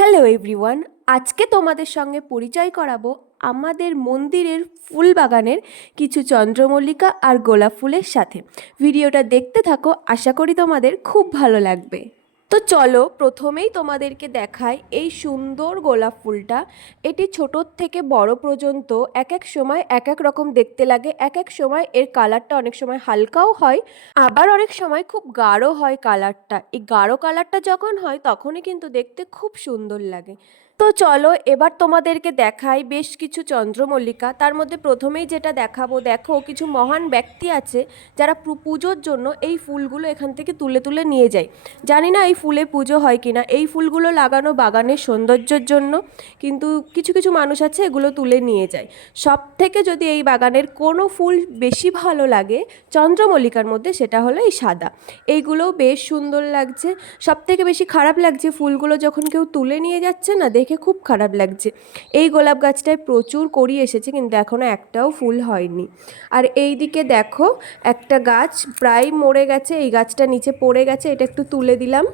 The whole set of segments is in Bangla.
হ্যালো এভরিওয়ান, আজকে তোমাদের সঙ্গে পরিচয় করাবো আমাদের মন্দিরের ফুল বাগানের কিছু চন্দ্রমল্লিকা আর গোলাপ ফুলের সাথে। ভিডিওটা দেখতে থাকো, আশা করি তোমাদের খুব ভালো লাগবে। তো চলো প্রথমেই তোমাদেরকে দেখাই এই সুন্দর গোলাপ ফুলটা। এটি ছোটোর থেকে বড় পর্যন্ত এক এক সময় এক এক রকম দেখতে লাগে। এক এক সময় এর কালারটা অনেক সময় হালকাও হয়, আবার অনেক সময় খুব গাঢ় হয় কালারটা। এই গাঢ় কালারটা যখন হয় তখনই কিন্তু দেখতে খুব সুন্দর লাগে। তো চলো এবার তোমাদেরকে দেখাই বেশ কিছু চন্দ্রমল্লিকা। তার মধ্যে প্রথমেই যেটা দেখাবো, দেখো কিছু মহান ব্যক্তি আছে যারা পুজোর জন্য এই ফুলগুলো এখান থেকে তুলে তুলে নিয়ে যায়। জানি না এই ফুলে পুজো হয় কিনা। এই ফুলগুলো লাগানো বাগানের সৌন্দর্যের জন্য, কিন্তু কিছু কিছু মানুষ আছে এগুলো তুলে নিয়ে যায়। সব থেকে যদি এই বাগানের কোনো ফুল বেশি ভালো লাগে চন্দ্রমল্লিকার মধ্যে, সেটা হলো এই সাদা। এইগুলোও বেশ সুন্দর লাগছে। সব থেকে বেশি খারাপ লাগছে ফুলগুলো যখন কেউ তুলে নিয়ে যাচ্ছে না, দেখে খুব খারাপ লাগছে। এই গোলাপ গাছটায় প্রচুর কড়ি এসেছে কিন্তু এখনও একটাও ফুল হয়নি। আর এই দিকে দেখো একটা গাছ প্রায় মরে গেছে, এই গাছটা নিচে পড়ে গেছে, এটা একটু তুলে দিলাম।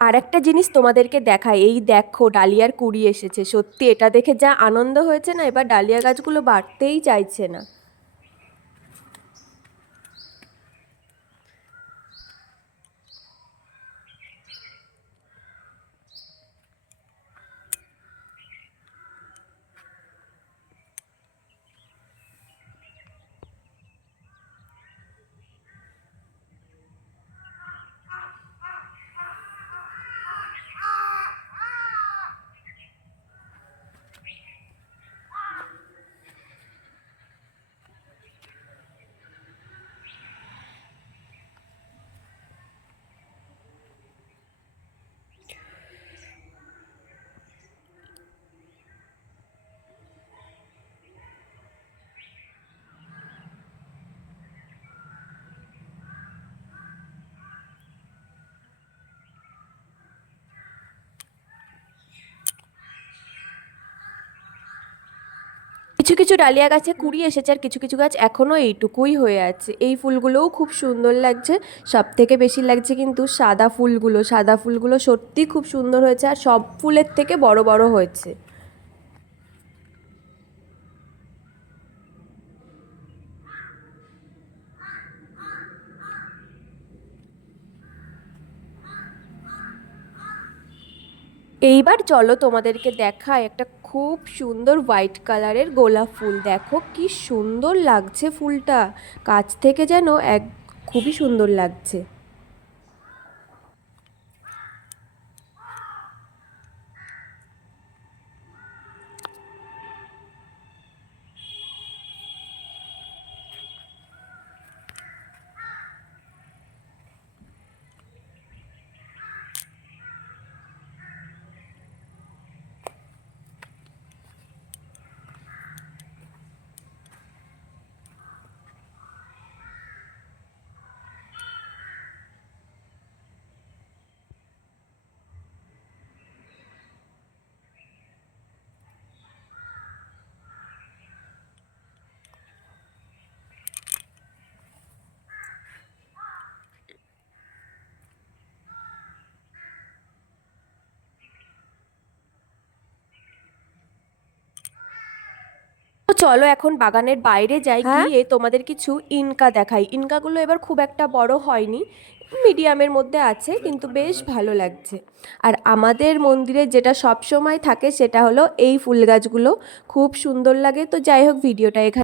আর একটা জিনিস তোমাদেরকে দেখাই, এই দেখো ডালিয়ার কুড়ি এসেছে। সত্যি এটা দেখে যা আনন্দ হয়েছে না, এবার ডালিয়া গাছগুলো বাড়তেই চাইছে না। কিছু কিছু ডালিয়া গাছে কুড়ি এসেছে আর কিছু কিছু গাছ এখনও এইটুকুই হয়ে আছে। এই ফুলগুলোও খুব সুন্দর লাগছে। সব থেকে বেশি লাগছে কিন্তু সাদা ফুলগুলো। সাদা ফুলগুলো সত্যি খুব সুন্দর হয়েছে আর সব ফুলের থেকে বড় বড় হয়েছে। এইবার চলো তোমাদেরকে দেখায় একটা খুব সুন্দর হোয়াইট কালারের গোলাপ ফুল। দেখো কি সুন্দর লাগছে ফুলটা, কাছ থেকে যেন খুবই সুন্দর লাগছে। তো চলো এখন বাগানের বাইরে যাই, গিয়ে তোমাদের কিছু ইনকা দেখাই। ইনকাগুলো এবার খুব একটা বড় হয়নি, মিডিয়ামের মধ্যে আছে, কিন্তু বেশ ভালো লাগছে। আর আমাদের মন্দিরে যেটা সব সময় থাকে সেটা হলো এই ফুল গাছগুলো, খুব সুন্দর লাগে। তো যাই হোক, ভিডিওটা এখানে